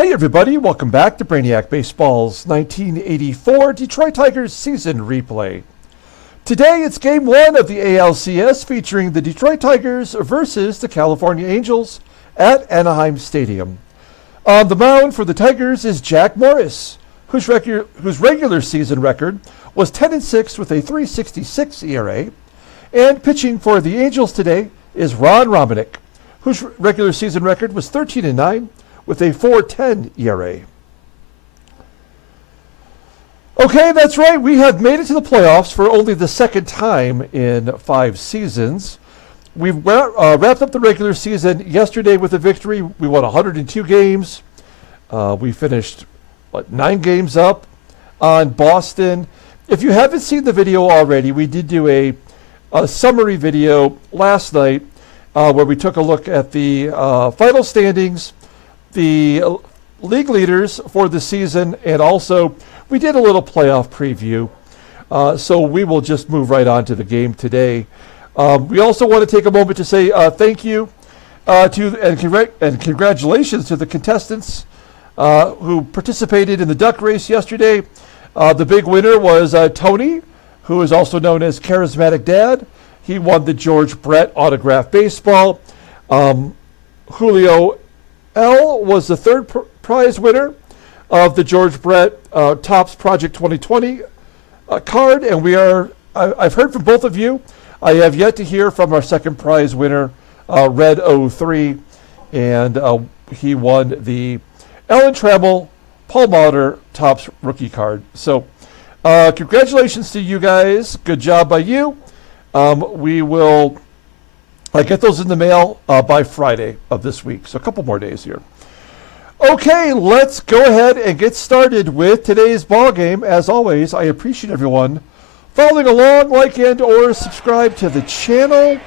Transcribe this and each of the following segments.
Hey everybody, welcome back to Brainiac Baseball's 1984 Detroit Tigers season replay. Today it's Game 1 of the ALCS featuring the Detroit Tigers versus the California Angels at Anaheim Stadium. On the mound for the Tigers is Jack Morris, whose regular season record was 10-6 with a 3.66 ERA. And pitching for the Angels today is Romanick, whose regular season record was 13-9 with a 4.10 ERA. Okay, that's right. We have made it to the playoffs for only the second time in 5 seasons. We've wrapped up the regular season yesterday with a victory. We won 102 games. We finished 9 games up on Boston. If you haven't seen the video already, we did do a summary video last night where we took a look at the final standings, the league leaders for the season, and also we did a little playoff preview. So we will just move right on to the game today. We also want to take a moment to say thank you and congratulations to the contestants who participated in the duck race yesterday. The big winner was Tony, who is also known as Charismatic Dad. He won the George Brett autographed baseball. Julio L was the third prize winner of the George Brett Topps Project 2020 card, and I've heard from both of you. I have yet to hear from our second prize winner, Red 03, and he won the Ellen Trammell POLIDOR Topps rookie card. So congratulations to you guys. Good job by you. We will get those in the mail by Friday of this week. So a couple more days here. Okay, let's go ahead and get started with today's ball game. As always, I appreciate everyone following along, like and or subscribe to the channel.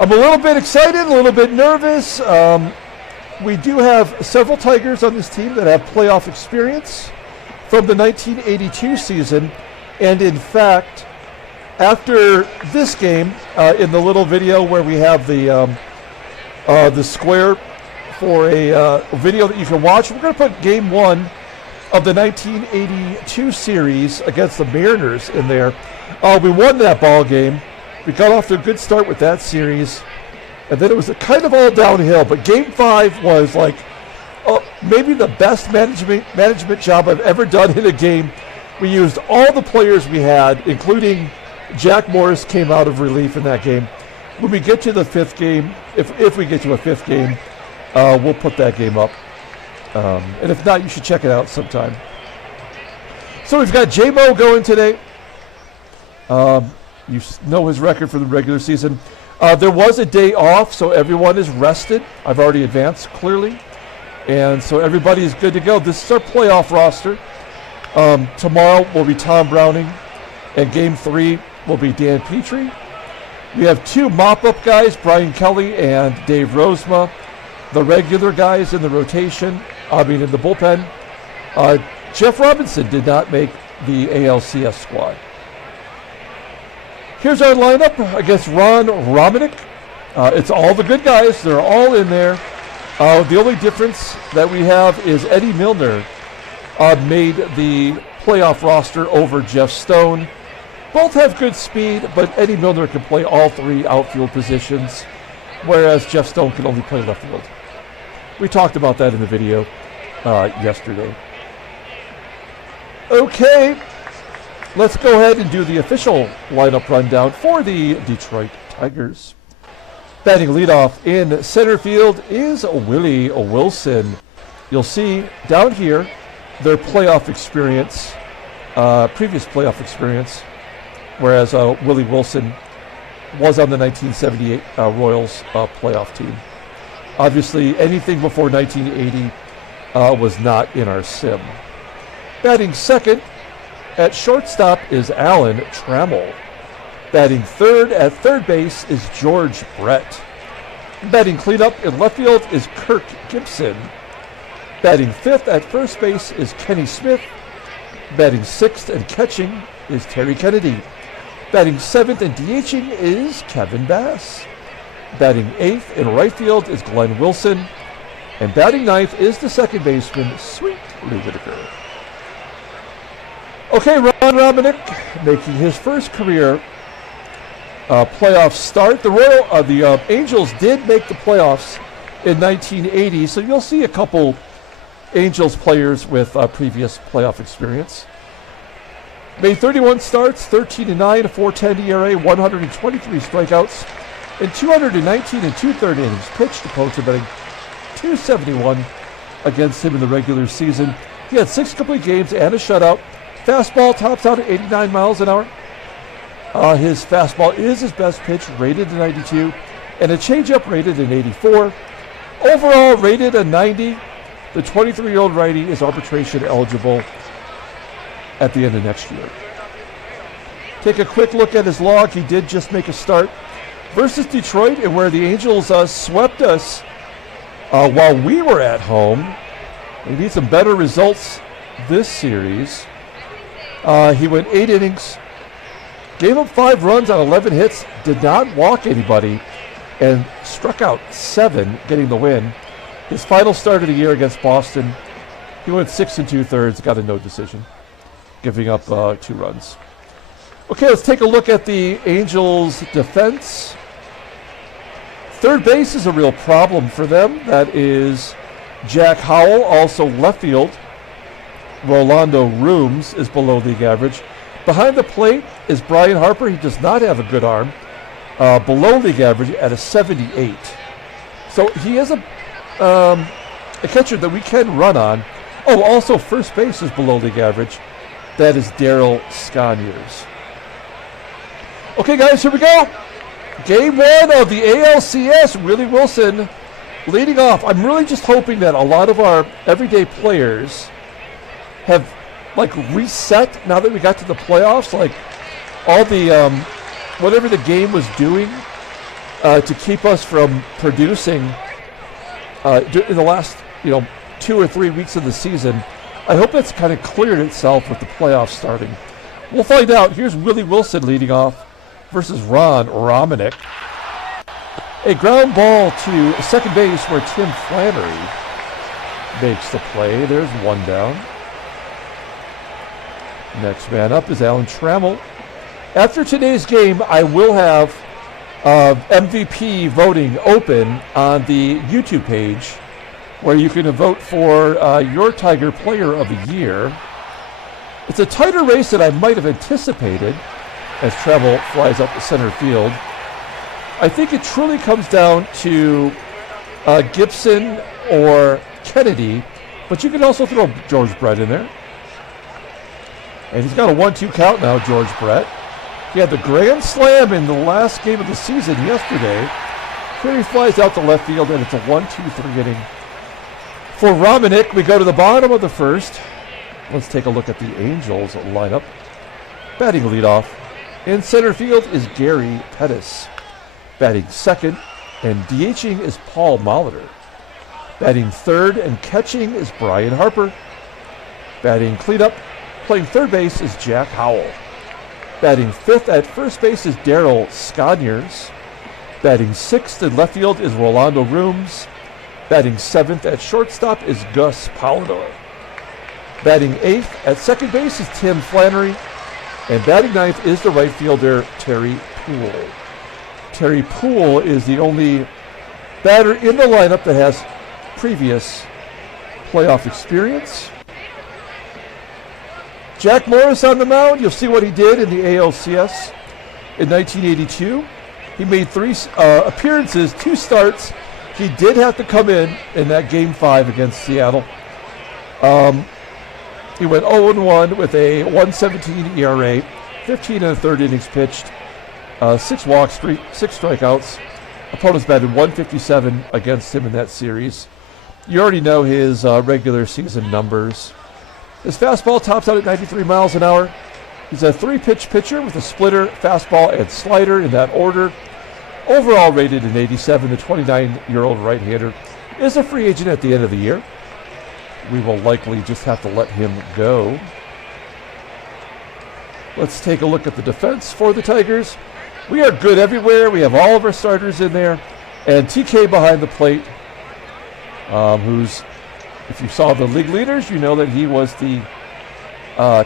I'm a little bit excited, a little bit nervous. We do have several Tigers on this team that have playoff experience from the 1982 season. And in fact, after this game, in the little video where we have the square for a video that you can watch, we're going to put Game 1 of the 1982 series against the Mariners in there. We won that ball game. We got off to a good start with that series, and then it was kind of all downhill. But Game 5 was like maybe the best management job I've ever done in a game. We used all the players we had, including Jack Morris came out of relief in that game. When we get to the 5th game, if we get to a 5th game, we'll put that game up. And if not, you should check it out sometime. So we've got J-Mo going today. You know his record for the regular season. There was a day off, so everyone is rested. I've already advanced, clearly. And so everybody is good to go. This is our playoff roster. Tomorrow will be Tom Browning. And Game 3 will be Dan Petrie. We have 2 mop-up guys, Brian Kelly and Dave Rozema. The regular guys in the rotation, in the bullpen. Jeff Robinson did not make the ALCS squad. Here's our lineup against Romanick. It's all the good guys. They're all in there. The only difference that we have is Eddie Milner made the playoff roster over Jeff Stone. Both have good speed, but Eddie Milner can play all 3 outfield positions, whereas Jeff Stone can only play left field. We talked about that in the video yesterday. Okay, let's go ahead and do the official lineup rundown for the Detroit Tigers. Batting leadoff in center field is Willie Wilson. You'll see down here their playoff experience, previous playoff experience, whereas Willie Wilson was on the 1978 Royals playoff team. Obviously, anything before 1980 was not in our sim. Batting second at shortstop is Alan Trammell. Batting third at third base is George Brett. Batting cleanup in left field is Kirk GIBSON. Batting fifth at first base is Kenny Smith. Batting sixth and catching is Terry Kennedy. Batting seventh and DHing is Kevin Bass. Batting eighth in right field is Glenn Wilson. And batting ninth is the second baseman, Sweet Lou Whitaker. Okay, Ron Romanick making his first career playoff start. The Angels did make the playoffs in 1980, so you'll see a couple Angels players with previous playoff experience. Made 31 starts, 13-9, a 4.10 ERA, 123 strikeouts, and 219 and two-third innings pitched. Opponents are betting .271 against him in the regular season. He had 6 complete games and a shutout. Fastball tops out at 89 miles an hour. His fastball is his best pitch, rated a 92, and a changeup rated an 84. Overall, rated a 90. The 23-year-old righty is arbitration eligible at the end of next year. Take a quick look at his log. He did just make a start versus Detroit, and where the Angels swept us while we were at home. We need some better results this series. He went 8 innings, gave up 5 runs on 11 hits, did not walk anybody, and struck out 7, getting the win. His final start of the year against Boston, he went 6 2/3, got a no decision, giving up 2 runs. Okay, let's take a look at the Angels' defense. Third base is a real problem for them. That is Jack Howell, also left field. Rolando Rooms is below league average. Behind the plate is Brian Harper. He does not have a good arm. Below league average at a 78. So he is a catcher that we can run on. Oh, also first base is below league average. That is Daryl SCONIERS. Okay, guys, here we go. Game 1 of the ALCS. Willie Wilson leading off. I'm really just hoping that a lot of our everyday players have reset now that we got to the playoffs. Like all the whatever the game was doing to keep us from producing in the last 2 or 3 weeks of the season. I hope that's kind of cleared itself with the playoffs starting. We'll find out. Here's Willie Wilson leading off versus Ron Romanick. A ground ball to second base where Tim Flannery makes the play. There's one down. Next man up is Alan Trammell. After today's game, I will have MVP voting open on the YouTube page where you can vote for your Tiger Player of the Year. It's a tighter race than I might have anticipated as Trammell flies up the center field. I think it truly comes down to Gibson or Kennedy, but you can also throw George Brett in there. And he's got a 1-2 count now, George Brett. He had the grand slam in the last game of the season yesterday. Here he flies out to left field, and it's a 1-2-3 inning. For Romanick, we go to the bottom of the first. Let's take a look at the Angels lineup. Batting leadoff in center field is Gary Pettis. Batting second and DHing is Paul Molitor. Batting third and catching is Brian Harper. Batting cleanup, playing third base is Jack Howell. Batting fifth at first base is Daryl SCONIERS. Batting sixth in left field is Rolando Rooms. Batting seventh at shortstop is Gus POLIDOR. Batting eighth at second base is Tim Flannery. And batting ninth is the right fielder, Terry PUHL. Terry PUHL is the only batter in the lineup that has previous playoff experience. Jack Morris on the mound. You'll see what he did in the ALCS in 1982. He made 3 appearances, 2 starts. He did have to come in that Game 5 against Seattle. He went 0-1 with a 1.17 ERA, 15 1/3 innings pitched, 6 walks, 6 strikeouts. Opponents batted 157 against him in that series. You already know his regular season numbers. His fastball tops out at 93 miles an hour. He's a 3-pitch pitcher with a splitter, fastball, and slider in that order. Overall rated an 87, the 29-year-old right-hander is a free agent at the end of the year. We will likely just have to let him go. Let's take a look at the defense for the Tigers. We are good everywhere. We have all of our starters in there. And TK behind the plate. who's, if you saw the league leaders, you know that he was the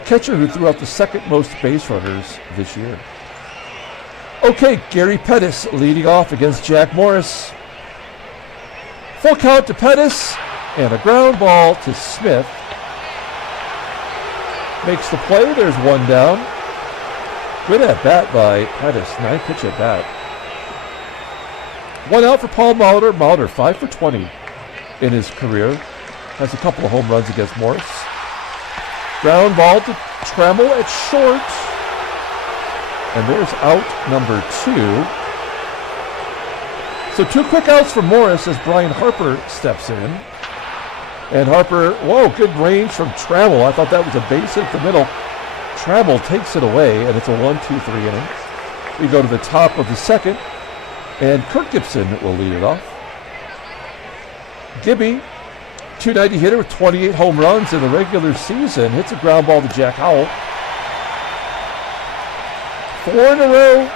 catcher who threw out the second most base runners this year. Okay, Gary Pettis leading off against Jack Morris. Full count to Pettis, and a ground ball to Smith. Makes the play, there's one down. Good at bat by Pettis, 9-pitch at bat. One out for Paul Molitor. Molitor 5 for 20 in his career. Has a couple of home runs against Morris. Ground ball to Trammell at short. And there's out number 2. So 2 quick outs for Morris as Brian Harper steps in. And Harper, whoa, good range from Trammell. I thought that was a base hit the middle. Trammell takes it away, and it's a 1-2-3 inning. We go to the top of the second, and Kirk Gibson will lead it off. Gibby, 290 hitter with 28 home runs in the regular season, hits a ground ball to Jack Howell. 4 in a row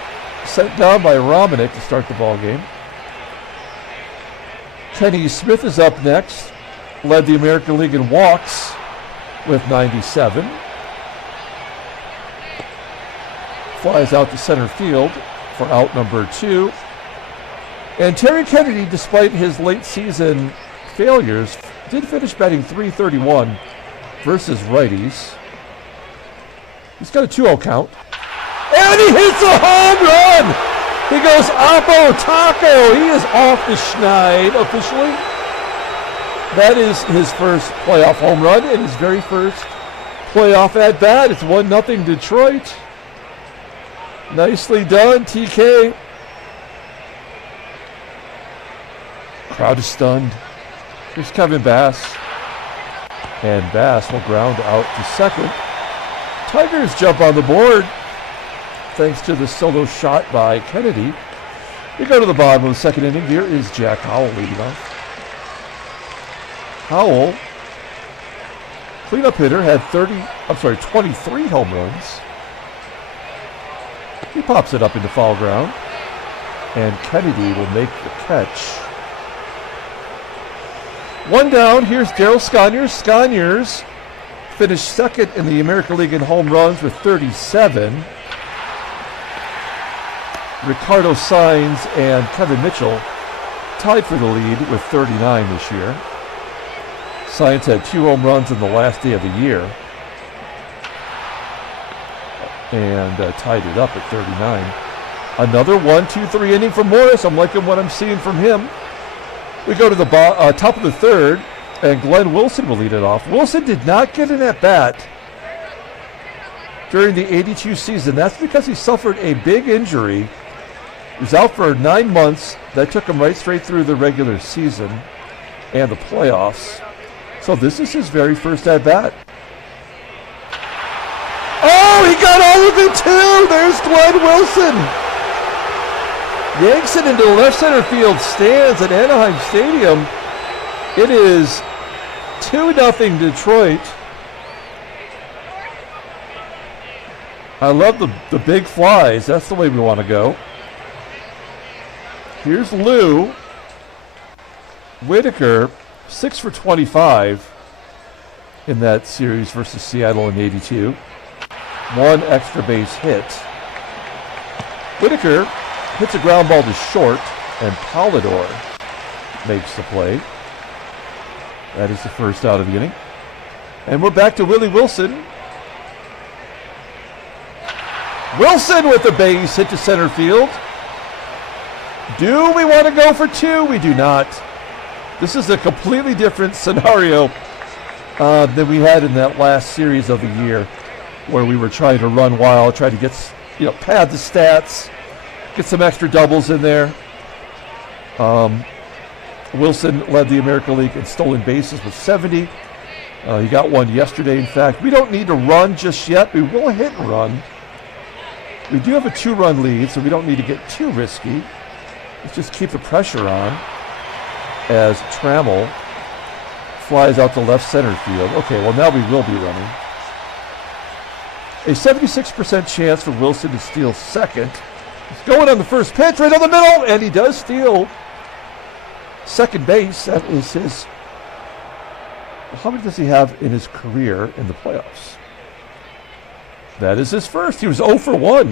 sent down by Romanick to start the ball game. Kenny Smith is up next. Led the American League in walks with 97. Flies out to center field for out number 2. And Terry Kennedy, despite his late season failures, did finish batting .331 versus righties. He's got a 2-0 count. And he hits a home run! He goes Oppo Taco. He is off the schneid officially. That is his first playoff home run and his very first playoff at bat. It's 1-0 Detroit. Nicely done, TK. Crowd is stunned. Here's Kevin Bass. And Bass will ground out to second. Tigers jump on the board thanks to the solo shot by Kennedy. We go to the bottom of the second inning. Here is Jack Howell leading off. Howell, cleanup hitter, had 23 home runs. He pops it up into foul ground, and Kennedy will make the catch. One down, here's Daryl Sconiers. Sconiers finished second in the American League in home runs with 37. Ricardo Saenz and Kevin Mitchell tied for the lead with 39 this year. Saenz had 2 home runs in the last day of the year and tied it up at 39. Another 1-2-3 inning from Morris. I'm liking what I'm seeing from him. We go to the top of the third, and Glenn Wilson will lead it off. Wilson did not get an at-bat during the 82 season. That's because he suffered a big injury. He was out for 9 months. That took him right straight through the regular season and the playoffs. So this is his very first at-bat. Oh, he got all of it too! There's Glenn Wilson! Yanks it into the left center field stands at Anaheim Stadium. It is 2-0 Detroit. I love the big flies. That's the way we want to go. Here's Lou. Whitaker, 6 for 25 in that series versus Seattle in 82. 1 extra base hit. Whitaker hits a ground ball to short, and POLIDOR makes the play. That is the first out of the inning. And we're back to Willie Wilson. Wilson with the base hit to center field. Do we want to go for 2? We do not. This is a completely different scenario than we had in that last series of the year, where we were trying to run wild, try to get, pad the stats, get some extra doubles in there. Wilson led the American League in stolen bases with 70. He got one yesterday, in fact. We don't need to run just yet. We will hit and run. We do have a 2-run lead, so we don't need to get too risky. Let's just keep the pressure on as Trammell flies out to left center field. Okay, well now we will be running. A 76% chance for Wilson to steal second. He's going on the first pitch right on the middle, and he does steal second base. That is his How many does he have in his career in the playoffs? That is his first. He was 0 for 1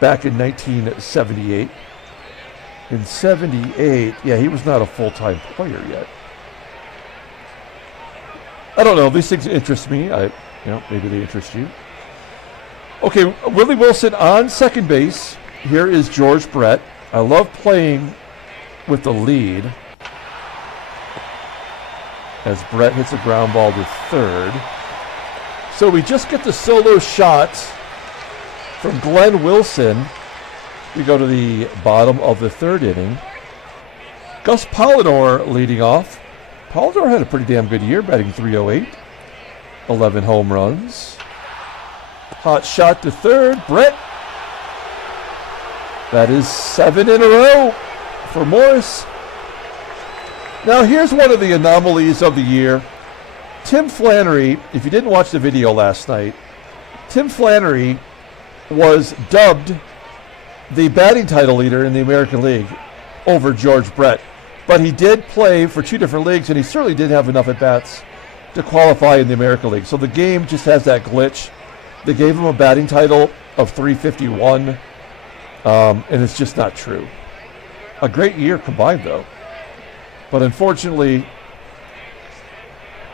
back in 1978. In 78, yeah, he was not a full-time player yet. I don't know. These things interest me. Maybe they interest you. Okay, Willie Wilson on second base. Here is George Brett. I love playing with the lead as Brett hits a ground ball to third. So we just get the solo shot from Glenn Wilson. We go to the bottom of the third inning. Gus POLIDOR leading off. POLIDOR had a pretty damn good year, batting .308, 11 home runs. Hot shot to third, Brett. That is 7 in a row for Morris. Now here's one of the anomalies of the year. Tim Flannery, if you didn't watch the video last night, Tim Flannery was dubbed the batting title leader in the American League over George Brett. But he did play for 2 different leagues, and he certainly didn't have enough at-bats to qualify in the American League. So the game just has that glitch. They gave him a batting title of 351, and it's just not true. A great year combined, though. But unfortunately,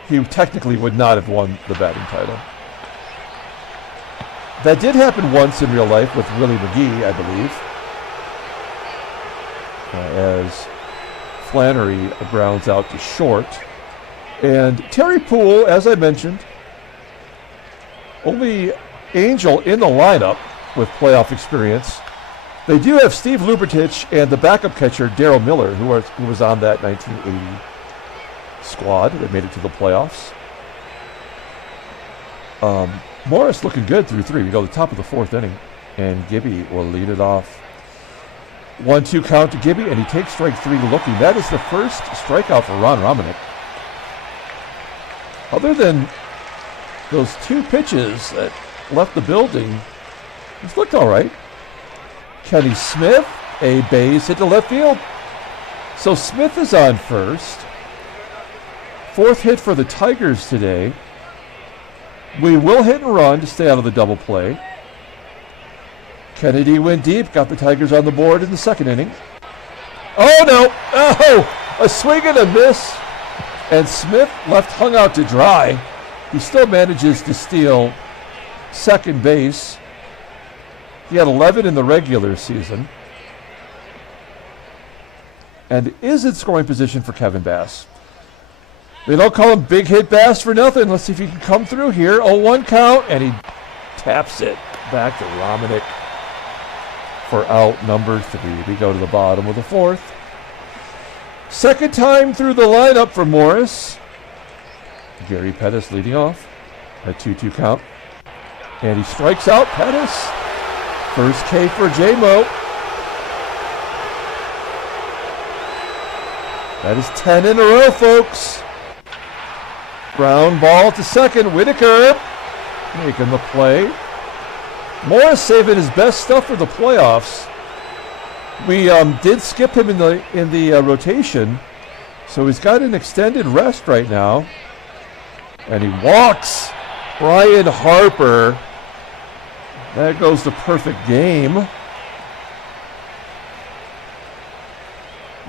he technically would not have won the batting title. That did happen once in real life with Willie McGee, I believe, as Flannery grounds out to short. And Terry PUHL, as I mentioned, only Angel in the lineup with playoff experience. They do have Steve Lubitich and the backup catcher, Daryl Miller, who was on that 1980 squad that made it to the playoffs. Morris looking good through 3. We go to the top of the 4th inning, and Gibby will lead it off. 1-2 count to Gibby, and he takes strike 3 looking. That is the first strikeout for Ron Romanick. Other than those 2 pitches that left the building, it's looked all right. Kenny Smith, a base hit to left field. So Smith is on first. 4th hit for the Tigers today. We will hit and run to stay out of the double play. Kennedy went deep, got the Tigers on the board in the 2nd inning. Oh no! Oh! A swing and a miss. And Smith left hung out to dry. He still manages to steal second base. He had 11 in the regular season. And is in scoring position for Kevin Bass. They don't call him Big Hit Bass for nothing. Let's see if he can come through here. 0-1 count, and he taps it back to Romanick for out number 3. We go to the bottom of the 4th. Second time through the lineup for Morris. Gary Pettis leading off at 2-2 count. And he strikes out Pettis. First K for J-Mo. That is 10 in a row, folks. Ground ball to second. WHITAKER making the play. Morris saving his best stuff for the playoffs. We did skip him in the rotation, so he's got an extended rest right now. And he walks Brian Harper. That goes to perfect game.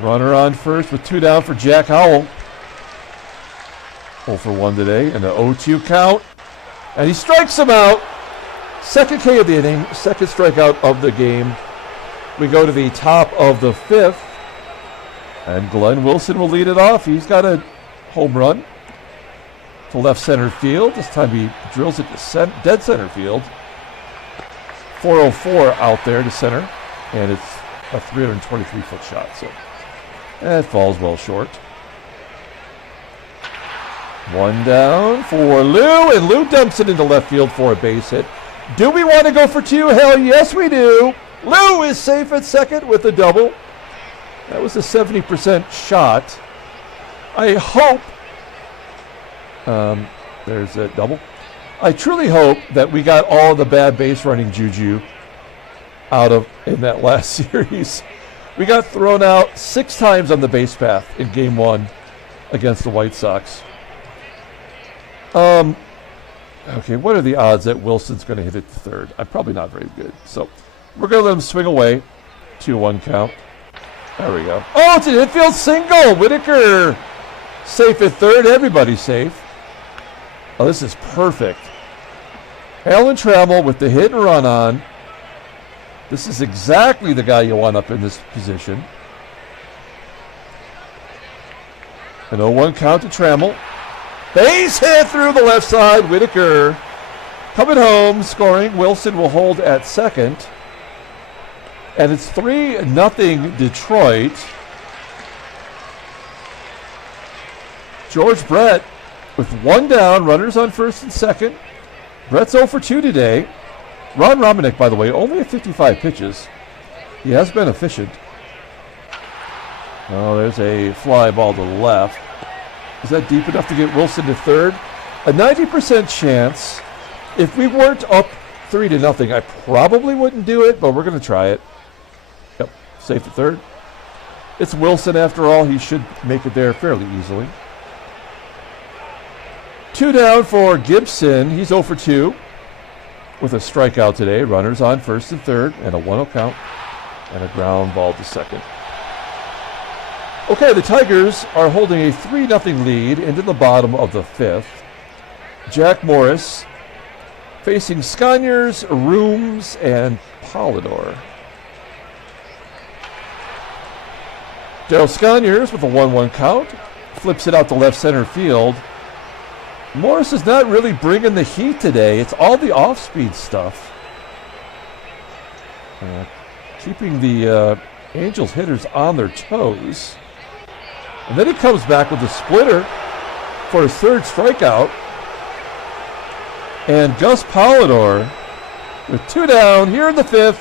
Runner on first with 2 down for Jack Howell. 0 for 1 today, and an 0-2 count. And he strikes him out. Second K of the inning, second strikeout of the game. We go to the top of the 5th. And Glenn Wilson will lead it off. He's got a home run to left center field. This time he drills it to dead center field. 404 out there to center. And it's a 323-foot shot. So that falls well short. 1 down for Lou, and Lou dumps it into left field for a base hit. Do we want to go for 2? Hell yes, we do. Lou is safe at second with a double. That was a 70% shot. I hope, there's a double. I truly hope that we got all the bad base running juju out of in that last series. We got thrown out 6 times on the base path in game 1 against the White Sox. Okay, what are the odds that Wilson's going to hit it to third? I'm probably not very good. So we're going to let him swing away. 2-1 count. There we go. Oh, it's an infield single. Whitaker safe at third. Everybody's safe. Oh, this is perfect. Alan Trammell with the hit and run on. This is exactly the guy you want up in this position. An 0-1 count to Trammell. Base hit through the left side. Whitaker coming home, scoring. Wilson will hold at second. And it's 3-0 Detroit. George Brett with one down, runners on first and second. Brett's 0 for 2 today. Ron Romanick, by the way, only at 55 pitches. He has been efficient. Oh, there's a fly ball to the left. Is that deep enough to get Wilson to third? A 90% chance. If we weren't up 3-0, I probably wouldn't do it, but we're going to try it. Yep, safe at third. It's Wilson after all. He should make it there fairly easily. 2 down for GIBSON. He's 0 for 2 with a strikeout today. Runners on first and third and a 1-0 count and a ground ball to second. Okay, the Tigers are holding a 3-0 lead into the bottom of the fifth. Jack Morris facing SCONIERS, Rooms, and POLIDOR. Daryl SCONIERS with a 1-1 count. Flips it out to left center field. Morris is not really bringing the heat today. It's all the off-speed stuff. Keeping the Angels hitters on their toes. And then he comes back with a splitter for his third strikeout. And Gus Polidor with 2 down here in the fifth.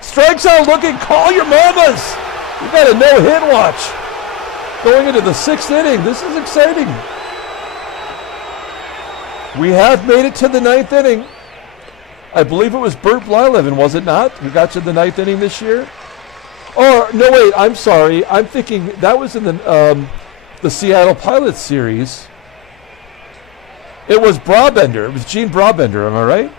Strikes out looking, call your mamas. You got a no-hit watch. Going into the 6th inning. This is exciting. We have made it to the 9th inning. I believe it was Bert Blyleven, was it not, who got to the 9th inning this year? Oh, no, wait, I'm sorry. I'm thinking that was in the Seattle Pilots series. It was Brabender. It was Gene Brabender, am I right?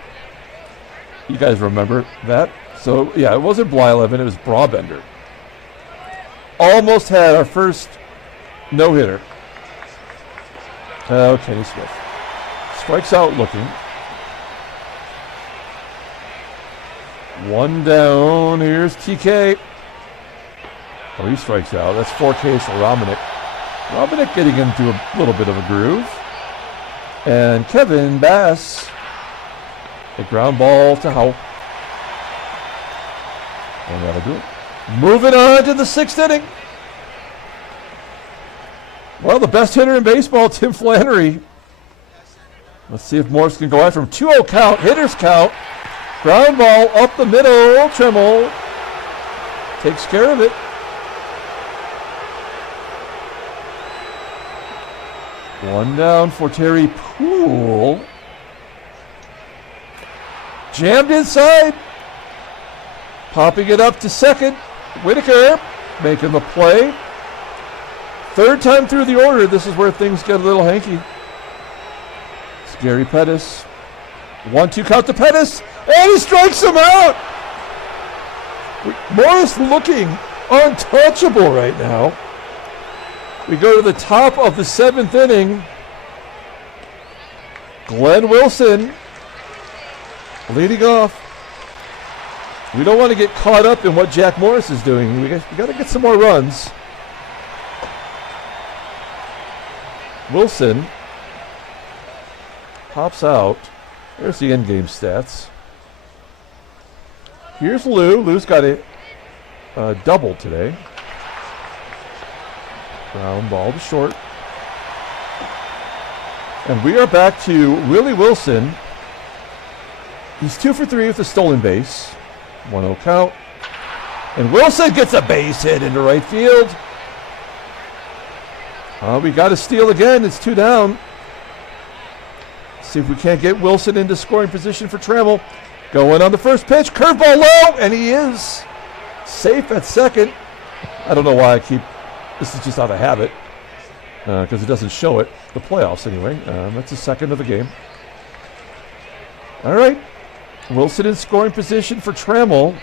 You guys remember that? So, yeah, it wasn't Blyleven, it was Brabender. Almost had our first no-hitter. Kenny Smith. Strikes out looking. 1 down. Here's TK. Oh, he strikes out. That's 4Ks for Romanick. Romanick getting into a little bit of a groove. And Kevin Bass. A ground ball to Howell. And that'll do it. Moving on to the 6th inning. Well, the best hitter in baseball, Tim Flannery. Let's see if Morse can go after him. 2-0 count, hitters count. Ground ball up the middle. Trammell takes care of it. One down for Terry PUHL. Jammed inside. Popping it up to second. Whitaker making the play. 3rd time through the order. This is where things get a little hanky. It's Gary Pettis. 1-2 count to Pettis. And he strikes him out. Morris looking untouchable right now. We go to the top of the 7th inning. Glenn Wilson leading off. We don't want to get caught up in what Jack Morris is doing. We got to get some more runs. Wilson pops out. There's the end game stats. Here's Lou. Lou's got a double today. Ground ball to short. And we are back to Willie Wilson. He's 2 for 3 with a stolen base. 1-0 count. And Wilson gets a base hit into right field. We got a steal again. It's 2 down. See if we can't get Wilson into scoring position for Trammell. Going on the first pitch. Curveball low. And he is safe at second. I don't know why I keep... This is just out of habit. because it doesn't show it, the playoffs anyway. That's the second of the game. All right. Wilson in scoring position for Trammell.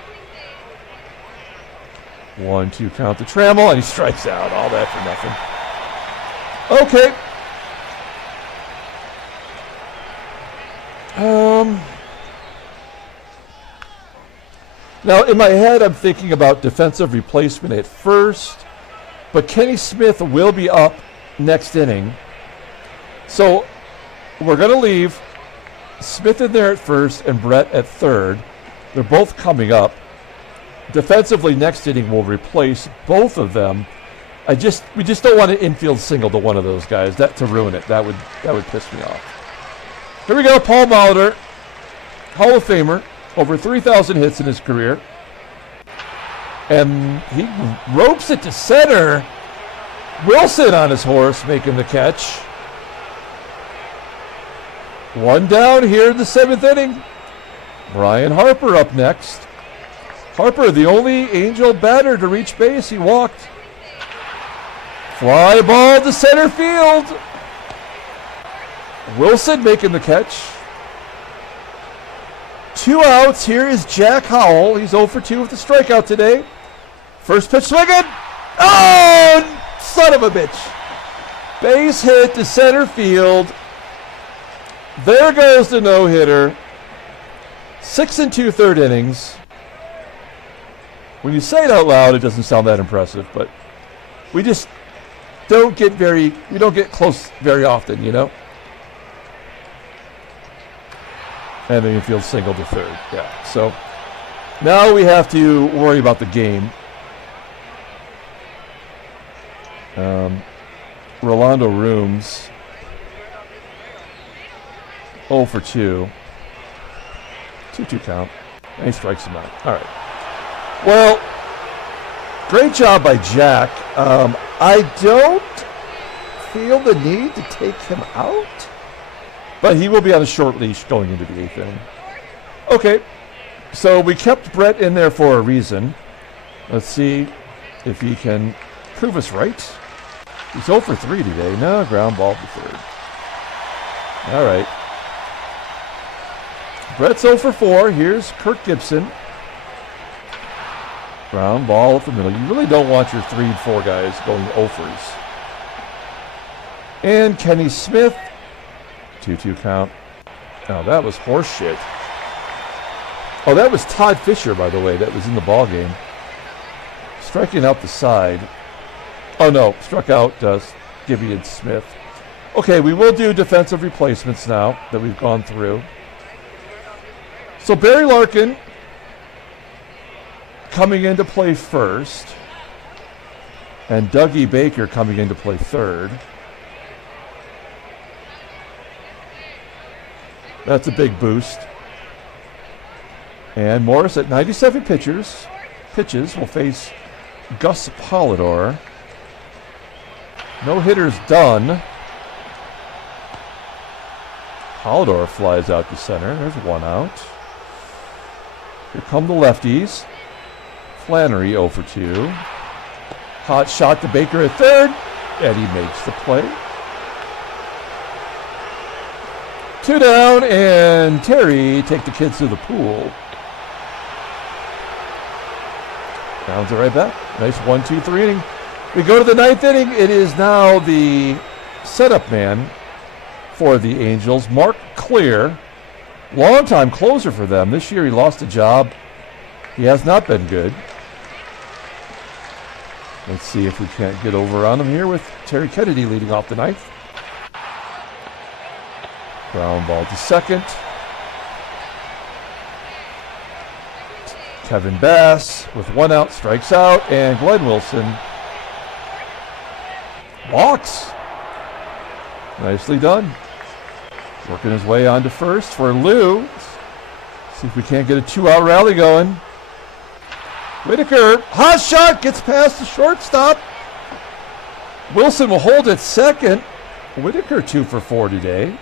1-2 count to Trammell, and he strikes out. All that for nothing. Okay. Now, in my head, I'm thinking about defensive replacement at first, but Kenny Smith will be up next inning. So we're going to leave Smith in there at first and Brett at third. They're both coming up. Defensively, next inning will replace both of them. We just don't want an infield single to one of those guys. To ruin it. That would piss me off. Here we go, Paul Molitor, Hall of Famer, over 3,000 hits in his career. And he ropes it to center. Wilson on his horse making the catch. One down here in the seventh inning. Brian Harper up next. Harper, the only Angel batter to reach base. He walked. Fly ball to center field. Wilson making the catch. 2 outs. Here is Jack Howell. He's 0 for 2 with the strikeout today. First pitch swinging. Oh, son of a bitch. Base hit to center field. There goes the no-hitter. 6 2/3 innings. When you say it out loud, it doesn't sound that impressive, but we just don't get close very often, you know? And the infield single to third. Yeah. So now we have to worry about the game. Rolando Rooms 0 for 2. 2-2 count. And he strikes him out. All right. Well, great job by Jack. I don't feel the need to take him out, but he will be on a short leash going into the 8th inning. Okay, so we kept Brett in there for a reason. Let's see if he can prove us right. He's 0 for 3 today. No, ground ball to third. All right. Brett's 0 for 4. Here's Kirk GIBSON. Ground ball up the middle. You really don't want your 3 and 4 guys going offers. And Kenny Smith. 2-2 count. Oh, that was horse shit. Oh, that was Todd Fisher, by the way. That was in the ball game. Striking out the side. Oh, no. Struck out Gibby and Smith. Okay, we will do defensive replacements now that we've gone through. So Barry Larkin coming into play first. And Dougie Baker coming into play third. That's a big boost. And Morris at 97 pitches will face Gus Polidor. No hitters done. Polidor flies out to center. There's 1 out. Here come the lefties. Flannery 0 for 2. Hot shot to Baker at third. And he makes the play. 2 down, and Terry take the kids to the pool. Downs it right back. Nice 1-2-3 inning. We go to the 9th inning. It is now the setup man for the Angels, Mark Clear. Longtime closer for them. This year he lost a job. He has not been good. Let's see if we can't get over on him here with Terry Kennedy leading off the 9th. Ground ball to second. Kevin Bass with 1 out strikes out, and Glenn Wilson walks. Nicely done. Working his way on to first for Lou. See if we can't get a 2-out rally going. Whitaker, hot shot, gets past the shortstop. Wilson will hold at second. Whitaker 2 for 4 today.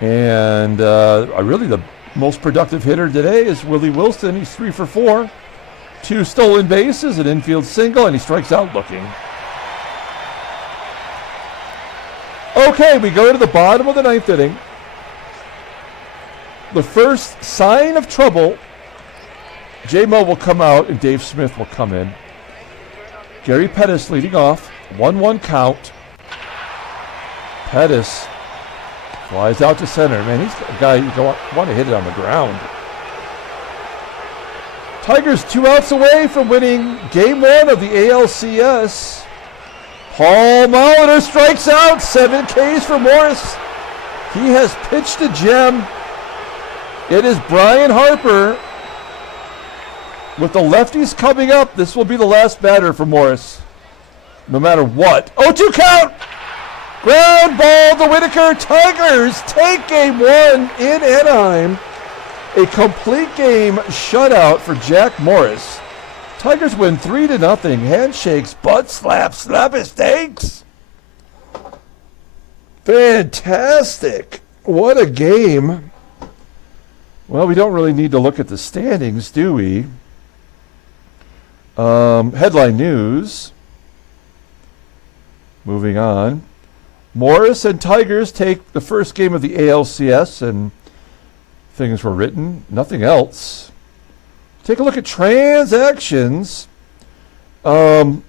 And really the most productive hitter today is Willie Wilson. He's 3 for 4. 2 stolen bases, an infield single, and he strikes out looking. Okay, we go to the bottom of the 9th inning. The first sign of trouble, J-Mo will come out and Dave Smith will come in. Gary Pettis leading off, 1-1 count. Pettis flies out to center. Man, he's a guy you don't want to hit it on the ground. Tigers 2 outs away from winning Game 1 of the ALCS. Paul Molitor strikes out, 7 Ks for Morris. He has pitched a gem. It is Brian Harper. With the lefties coming up, this will be the last batter for Morris. No matter what. 0-2 count! Ground ball to Whitaker. Tigers take Game 1 in Anaheim. A complete game shutout for Jack Morris. Tigers win 3-0. Handshakes, butt slaps, slap steaks. Fantastic. What a game. Well, we don't really need to look at the standings, do we? Headline news. Moving on. Morris and Tigers take the first game of the ALCS, and things were written. Nothing else. Take a look at transactions. So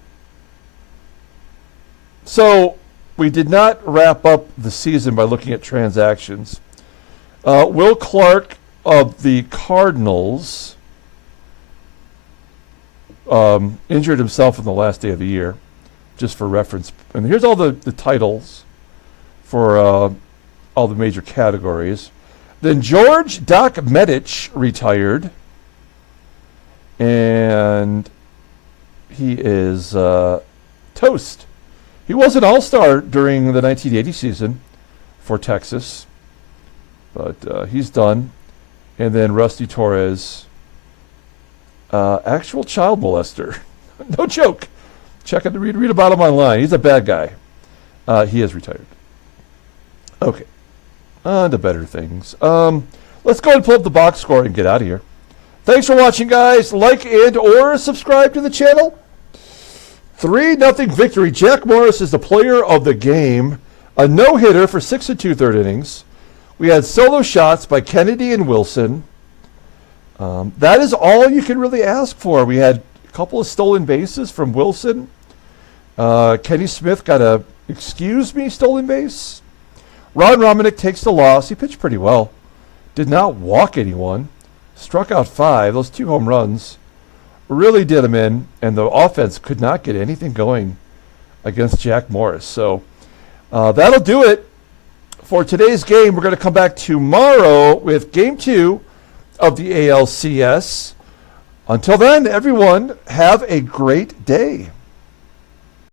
we did not wrap up the season by looking at transactions. Will Clark of the Cardinals injured himself on the last day of the year, just for reference. And here's all the titles for all the major categories. Then George Doc Medich retired, and he is toast. He was an all-star during the 1980 season for Texas, but he's done. And then Rusty Torres, actual child molester. No joke. Read about him online. He's a bad guy. He is retired. Okay. On to better things. Let's go and pull up the box score and get out of here. Thanks for watching, guys. Like and or subscribe to the channel. 3-0 victory. Jack Morris is the player of the game. A no-hitter for 6 2/3 innings. We had solo shots by Kennedy and Wilson. That is all you can really ask for. We had a couple of stolen bases from Wilson. Kenny Smith got a excuse me stolen base. Ron Romanick takes the loss. He pitched pretty well. Did not walk anyone. Struck out 5. Those 2 home runs really did him in, and the offense could not get anything going against Jack Morris. So that'll do it for today's game. We're going to come back tomorrow with Game 2 of the ALCS. Until then, everyone, have a great day.